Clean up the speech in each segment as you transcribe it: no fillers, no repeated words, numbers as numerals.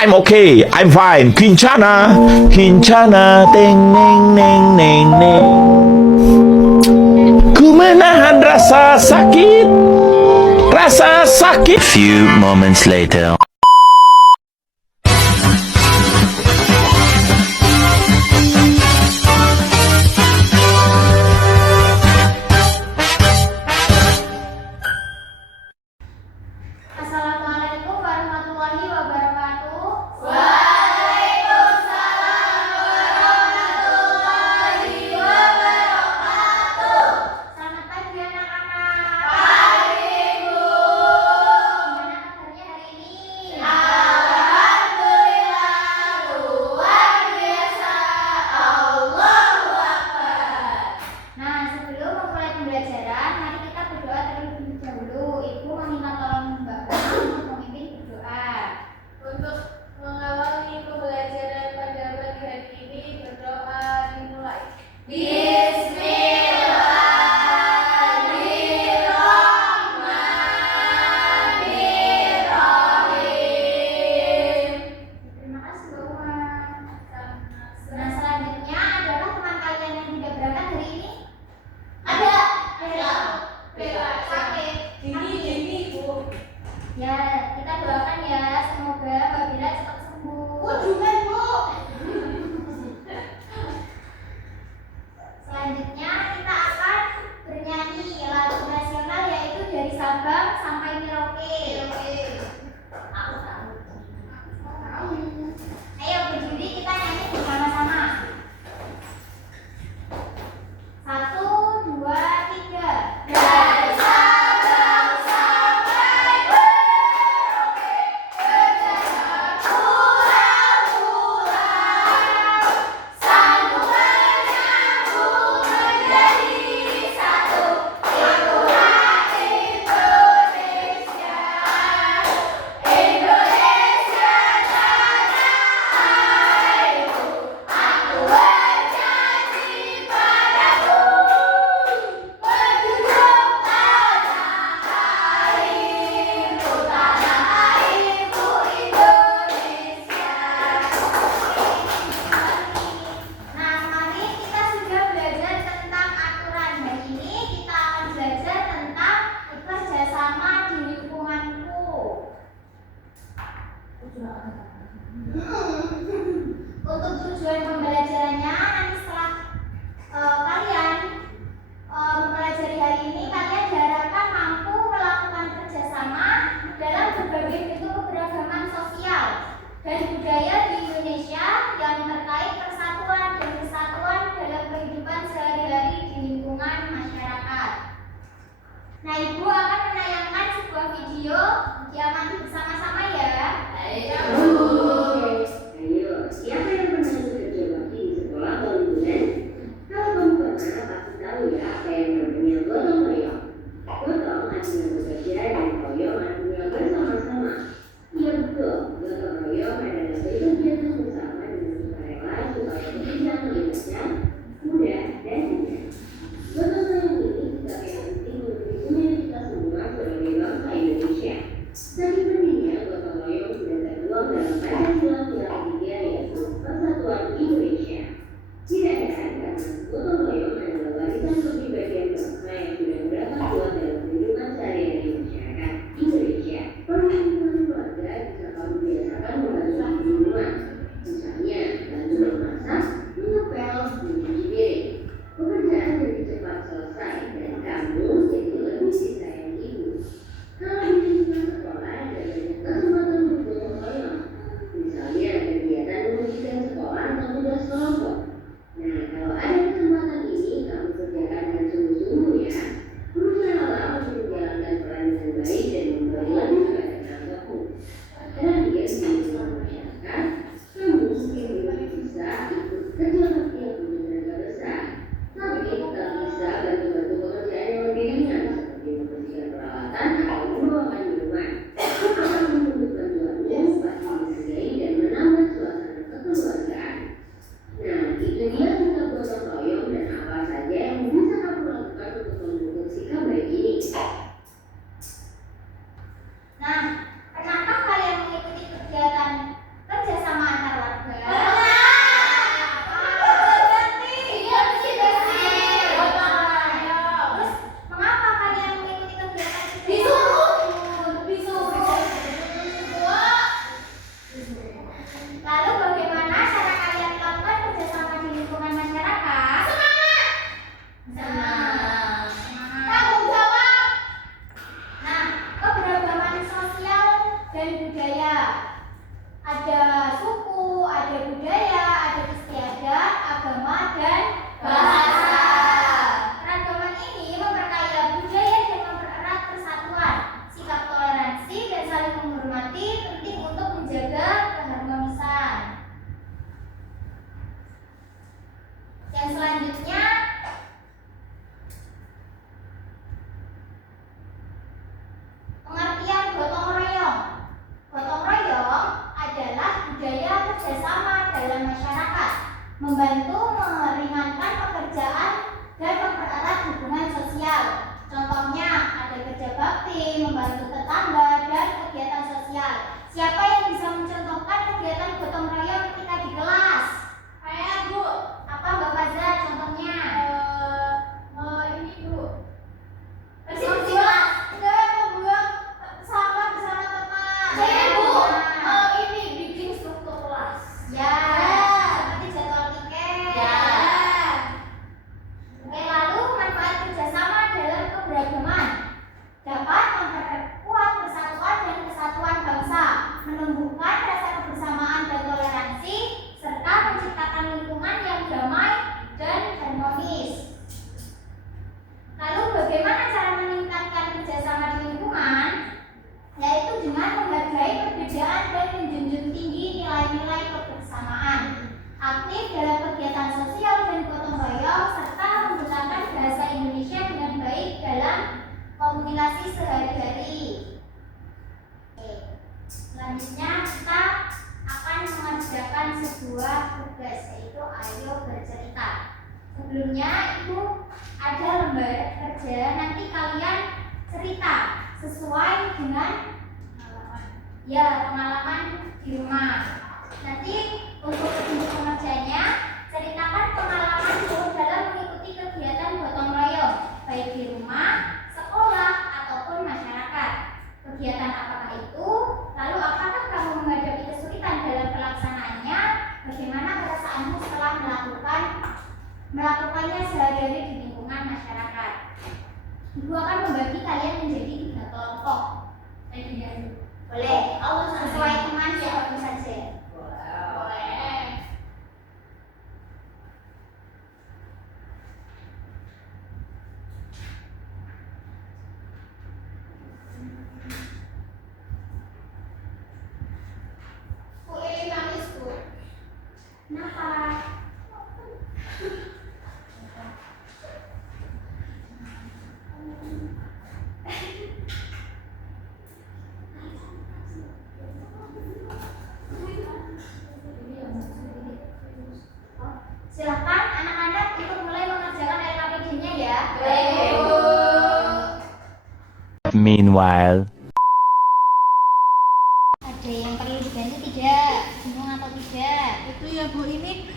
I'm okay. I'm fine. 괜찮아. 괜찮아. 땡땡땡땡땡. Ku menahan rasa sakit. Rasa sakit. Few moments later. Assalamualaikum warahmatullahi wabarakatuh. Selamat pagi anak-anak. Pagi, Bu. Gimana kabarnya hari ini? Alhamdulillah, luar biasa. Allahu Akbar. Nah, sebelum memulai pembelajaran, mari kita berdoa terlebih dahulu. Ibu meminta tolong Mbak Mama untuk memimpin berdoa. Untuk mengawali pembelajaran pada pagi hari ini, berdoa dimulai. Bismillahirrahmanirrahim. Terima kasih Mbak Uma. Nah, selanjutnya adalah teman kalian yang tidak berangkat hari ini. Ada. Bella Sakit. Ini Bu. Ya, kita doakan ya, semoga Mbak Bella cepat sembuh. Juga Bu. Selanjutnya kita akan bernyanyi lagu nasional yaitu dari Sabang sampai Merauke. Aku tahu. Ayo berdiri kita nyanyi bersama-sama. 1, 2, 3. Dari Sabang sampai Merauke, berjalan pulau-pulau, sanggup menyambung menjadi satu. Itulah Indonesia, Indonesia tanah airku. Aku berjanji padamu, menjunjung tanah airku, Indonesia. Nah, kemarin kita sudah belajar tentang aturan. Hari ini kita akan belajar tentang kerjasama di lingkunganku. Untuk tujuan pembelajarannya, nanti setelah kalian mempelajari hari ini, kalian diharapkan mampu melakukan kerjasama dalam berbagai bentuk keberagaman sosial dan budaya di Indonesia yang terkait persatuan dan kesatuan dalam kehidupan sehari-hari di lingkungan masyarakat. Nah, Ibu akan menayangkan sebuah video, diamati bersama-sama ya. Ayo, siapa yang pernah bekerja bakti di sekolah atau liburan? Kalau kamu pernah, pasti tahu ya apa yang namanya gotong royong. Gotong artinya bekerja dan royong artinya bersama-sama. Iya betul, gotong royong adalah bekerja bersama dengan sukarela supaya pekerjaan terlihatnya mudah dan ringan. Gotong royong ini sebagai yang penting untuk lingkungan kita semua sebagai bangsa Indonesia. Saking pentingnya gotong royong sudah tertuang dalam Pancasila Undang ketiga yaitu Persatuan Indonesia. Tidak heran karena gotong royong adalah warisan kepribadian bangsa yang sudah berapa kuat dalam kehidupan sehari-hari masyarakat Indonesia. Perlindungan keluarga bisa kamu biasakan membantu di rumah. Misalnya, bantu memasak, mengepel, mencuci aktif dalam kegiatan sosial dan gotong royong serta menggunakan bahasa Indonesia dengan baik dalam komunikasi sehari-hari. Oke. Selanjutnya kita akan mengerjakan sebuah tugas, yaitu ayo bercerita. Sebelumnya itu ada lembar kerja, nanti kalian cerita sesuai dengan pengalaman di rumah. Nanti untuk petunjuk pengerjanya, ceritakan pengalaman dalam mengikuti kegiatan gotong royong, baik di rumah, sekolah, ataupun masyarakat. Kegiatan apakah itu? Lalu apakah kamu menghadapi kesulitan dalam pelaksanaannya? Bagaimana perasaanmu setelah melakukannya sehari-hari di lingkungan masyarakat? Ibu akan membagi kalian menjadi 3 kelompok. Boleh, sesuai teman siapapun saja. Boleh. Bu, ini nangis, Bu. Kenapa? Silakan anak-anak untuk mulai mengerjakan LKPD-nya ya. Baik, Bu. Meanwhile, Ada yang perlu dibantu tidak? Bingung atau tidak? Itu ya Bu, ini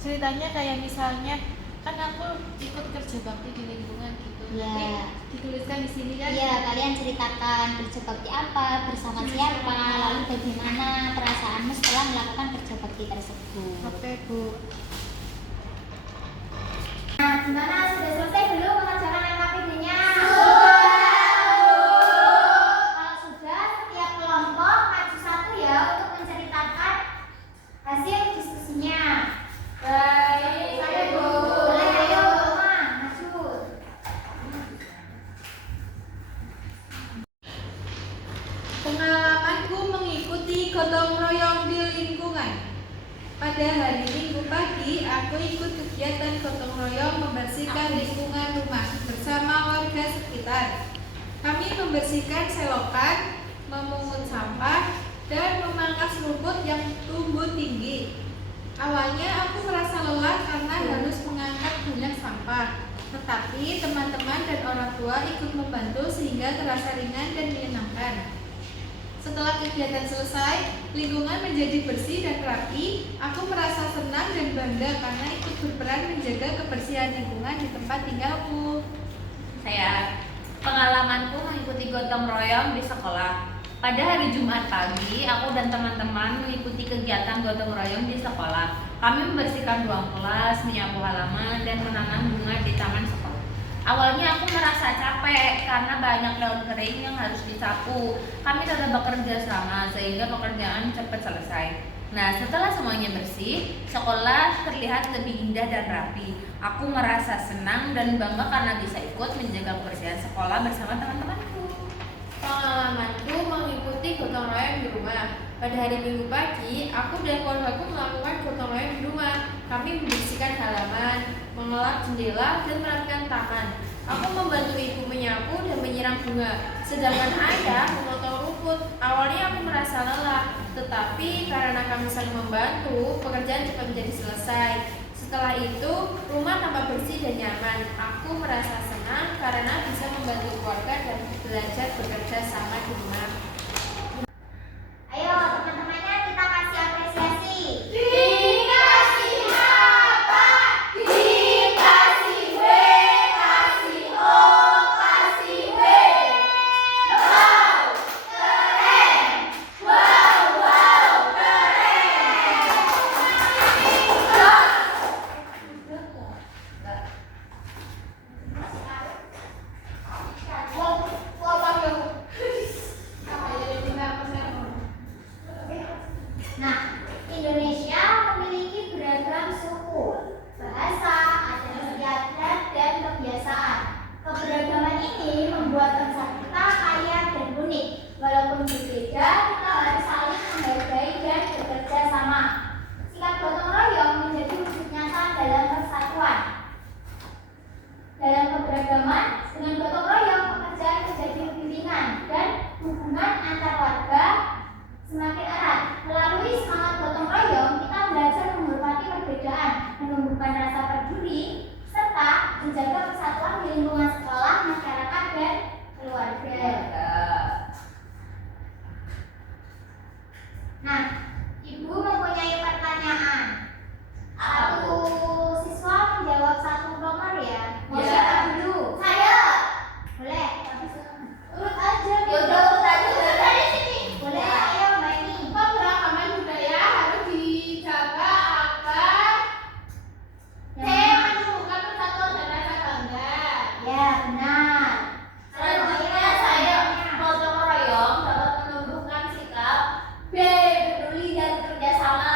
ceritanya kayak misalnya kan aku ikut kerja bakti di lingkungan gitu. Ya. Nanti dituliskan di sini kan. Iya, kalian ceritakan kerja bakti apa, bersama siapa, lalu bagaimana perasaanmu setelah melakukan kerja bakti tersebut. Oke Bu. Nah, gimana? Sudah selesai belum mengerjakan LKPD-nya? Kalau sudah, setiap kelompok maju satu ya untuk menceritakan hasil diskusinya. Baik, Bu. Boleh, ayo, Oma, maju. Pengalamanku mengikuti gotong royong di lingkungan. Pada hari Minggu pagi, aku ikut kegiatan gotong royong membersihkan lingkungan rumah bersama warga sekitar. Kami membersihkan selokan, memungut sampah, dan memangkas rumput yang tumbuh tinggi. Awalnya aku merasa lelah karena harus mengangkat banyak sampah. Tetapi teman-teman dan orang tua ikut membantu sehingga terasa ringan dan menyenangkan. Setelah kegiatan selesai, lingkungan menjadi bersih dan rapi. Aku merasa senang dan bangga karena ikut berperan menjaga kebersihan lingkungan di tempat tinggalku. Pengalamanku mengikuti gotong royong di sekolah. Pada hari Jumat pagi, aku dan teman-teman mengikuti kegiatan gotong royong di sekolah. Kami membersihkan ruang kelas, menyapu halaman, dan menanam bunga di taman sekolah. Awalnya aku merasa capek karena banyak daun kering yang harus disapu. Kami tetap bekerja sama sehingga pekerjaan cepat selesai. Nah, setelah semuanya bersih, sekolah terlihat lebih indah dan rapi. Aku merasa senang dan bangga karena bisa ikut menjaga kebersihan sekolah bersama teman-temanku. Pengalamanku mengikuti gotong royong di rumah. Pada hari Minggu pagi, aku dan keluargaku melakukan gotong royong di rumah. Kami membersihkan halaman, mengelap jendela, dan merapikan taman. Aku membantu ibu menyapu dan menyiram bunga, sedangkan ayah memotong rumput. Awalnya aku merasa lelah, tetapi karena kami saling membantu, pekerjaan cepat menjadi selesai. Setelah itu, rumah tampak bersih dan nyaman. Aku merasa senang karena bisa membantu keluarga dan belajar bekerja sama di rumah. Ayo, teman-temannya kita kasih apresiasi. Dikasih apa? Dikasih W, kasih O, kasih W. Wow, keren. Wow, wow, keren. Wow, wow, wow. Dalam keberagaman, dengan gotong royong, pekerjaan menjadi lebih ringan dan hubungan antar warga semakin erat. Melalui semangat gotong royong, kita belajar menghormati perbedaan, menumbuhkan rasa peduli, serta menjaga persatuan di lingkungan sekolah, masyarakat, dan keluarga. Nah, Ibu mempunyai pertanyaan. Satu siswa menjawab satu nomor ya. Mau siapa dulu? Saya. Boleh. Urut aja. Yaudah, urut aja dari sini. Boleh. Ayo, Mbak Ini. Keberagaman budaya harus dijaga agar Ya. menumbuhkan persatuan dan rasa bangga. Ya, benar. Selanjutnya saya gotong royong dapat menumbuhkan sikap B. Peduli dan kerjasama.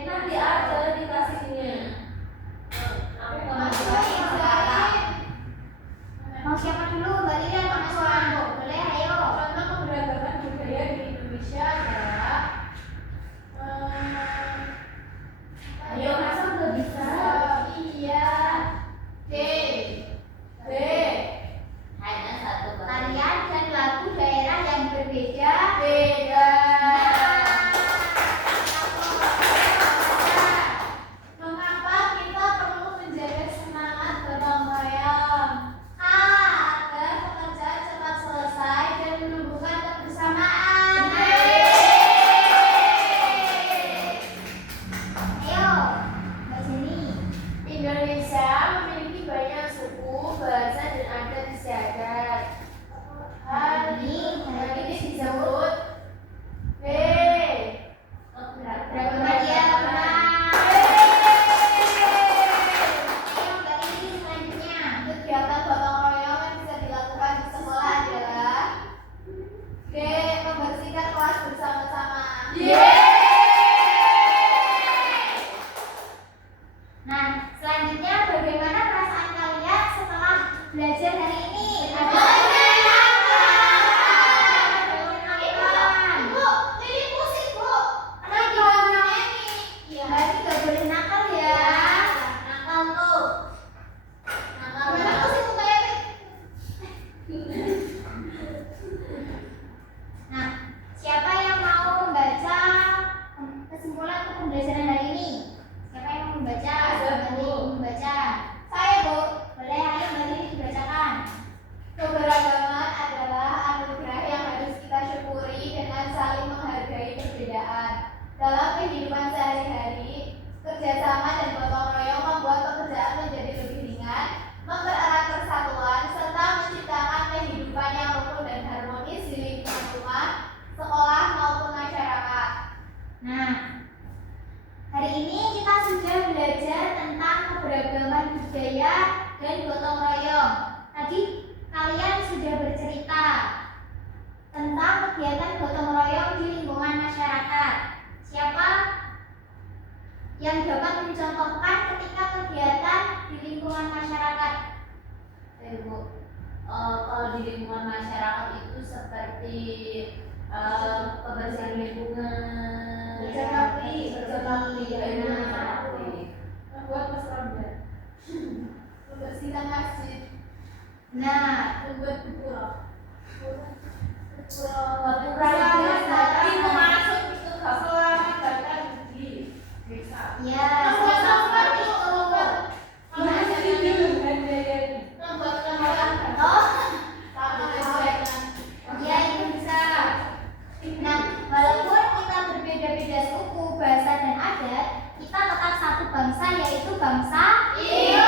Nanti aja dikasihnya. Mau siapa dulu? Mbak Lina atau Mas Wan? Boleh, ayo. Contoh keberagaman budaya di Indonesia adalah Ayo, masa udah bisa? iya, D, B, Hanya satu Tarian dan lagu daerah yang berbeda. beda. Mengapa kita perlu menjaga semangat gotong royong? A. Agar pekerjaan cepat selesai dan menumbuhkan kebersamaan. Ayo, Mbak Jenny. Indonesia memiliki banyak suku, bahasa, dan adat istiadat. Hal ini disebut B. Berapa dia benar? Ayo, Mbak Ini selanjutnya. Kegiatan gotong royong yang bisa dilakukan di sekolah adalah D. Membersihkan kelas bersama-sama. Nah, selanjutnya bagaimana perasaan kalian setelah belajar hari ini? Bu, Lili pusing, Bu. Kenapa? Berarti gak boleh nakal ya. Nakal tuh. Gimana pusing mukanya, Nah, siapa yang mau membaca kesimpulan untuk pembelajaran hari ini? Siapa yang mau membaca? Membaca. Saya, Bu. Boleh, ayo Mbak Lili dibacakan. Keberagaman adalah anugerah yang harus kita syukuri dengan saling menghargai perbedaan. Dalam kehidupan sehari-hari, kerjasama dan gotong royong membuat pekerjaan menjadi lebih ringan, mempererat persatuan, serta menciptakan kehidupan yang rukun dan harmonis di lingkungan rumah, sekolah maupun masyarakat. Nah, hari ini kita sudah belajar tentang keberagaman budaya dan gotong royong. Tadi kalian sudah bercerita tentang kegiatan gotong royong di lingkungan masyarakat. Siapa yang dapat mencontohkan ketika kegiatan di lingkungan masyarakat? Bu, kalau di lingkungan masyarakat itu seperti kebersihan lingkungan, Bercerita, membuat mesra, membersihkan masjid, Nah, membuat pura. Pintu masuk itu Selamat datang di desa. ya Membuat seperti itu. Membuat lembaran. Oh, Membuat ya itu bisa. Nah, walaupun kita berbeda-beda suku, bahasa dan adat, kita tetap satu bangsa yaitu bangsa Indonesia.